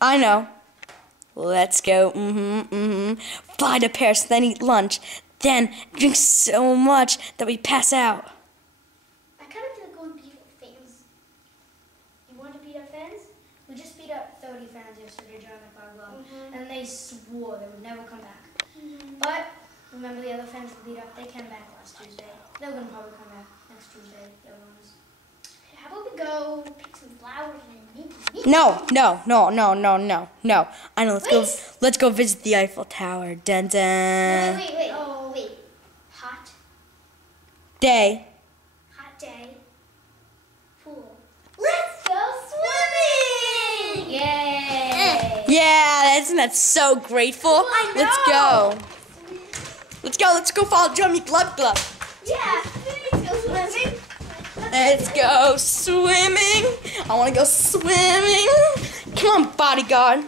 I know. Let's go. Fly to Paris, then eat lunch, then drink so much that we pass out. I kind of feel like going beat up fans. You want to beat up fans? We just beat up 30 fans yesterday during the car club, and they swore they would never come back. But remember, the other fans we beat up, they came back last Tuesday. They're going to probably come back next Tuesday, the other ones. How about we go pick some flowers and meet? No. I know. Let's go visit the Eiffel Tower. Dun dun. Wait. Oh, wait. Hot Day. day. Pool. Let's go swimming! Yay! Yeah, isn't that so grateful? I know. Let's go follow Jummy Glub Glub. Yeah, let's go swimming. Let's go swimming. I want to go swimming. Come on, bodyguard.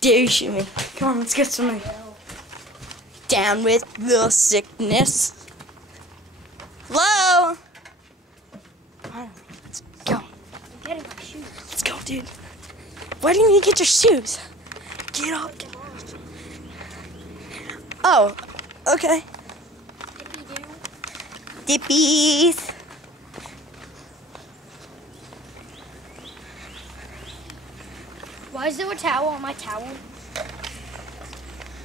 Dare you shoot me? Come on, let's go swimming. Down with the sickness. Hello? Come on, let's go. I'm getting my shoes. Let's go, dude. Why do you need to get your shoes? Get up. Oh, okay. Dippies. Why is there a towel on my towel?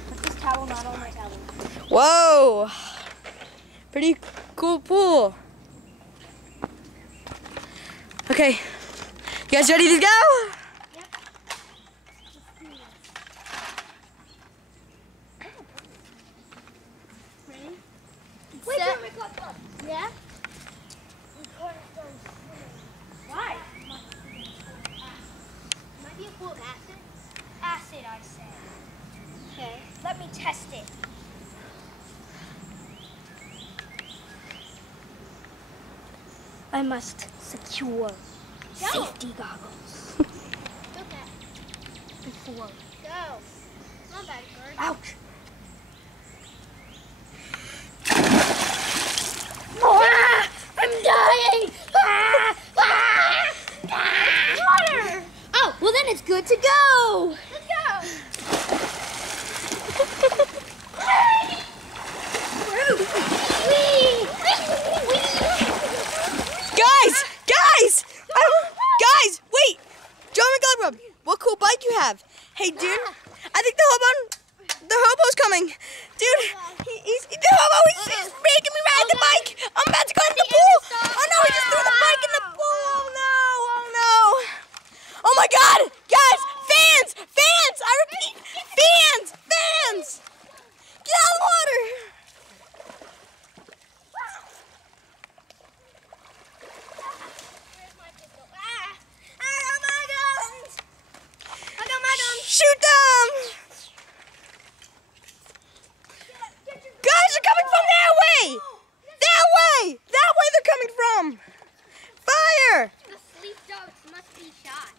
Put this towel not on my towel. Whoa. Pretty cool pool. Okay. You guys ready to go? Wait, yeah? Why? Might be full of acid. Acid, I say. Okay. Let me test it. I must secure safety goggles. Okay. Before. Go. Not bad, bird. Ouch. I'm dying! Water! Oh, well then it's good to go! Let's go! Guys, wait! Joe McGlub, what cool bike you have? Hey, dude, I think the hobo's coming. Dude, the hobo, he's making me ride the bike. I'm about to go in the pool. Oh no, he just threw the bike in the pool. Oh no. Oh my God, guys, fans, I repeat, fans. Get out of the water. Shoot them! Guys are coming from that way! That way! That way they're coming from! Fire! The sleep dogs must be shot.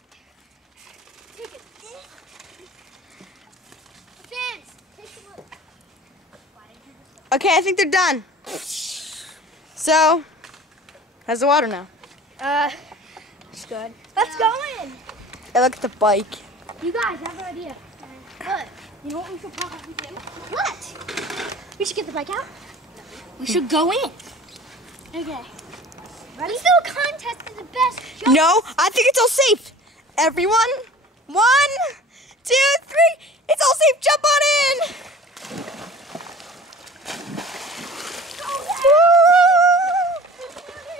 Take it. Fans, take a look. Okay, I think they're done. So, how's the water now? It's good. Let's go in. Hey, look at the bike. You guys have an idea. What? You know what we should probably do? What? We should get the bike out. We should go in. Okay. Ready? Let's do a contest to the best jump. No, I think it's all safe. Everyone, 1, 2, 3. It's all safe. Jump on in.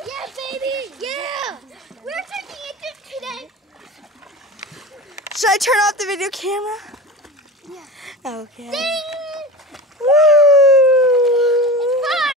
Yeah, baby. Yeah. We're taking it today. Should I turn off the video camera? Yeah. Okay. Ding! Woo!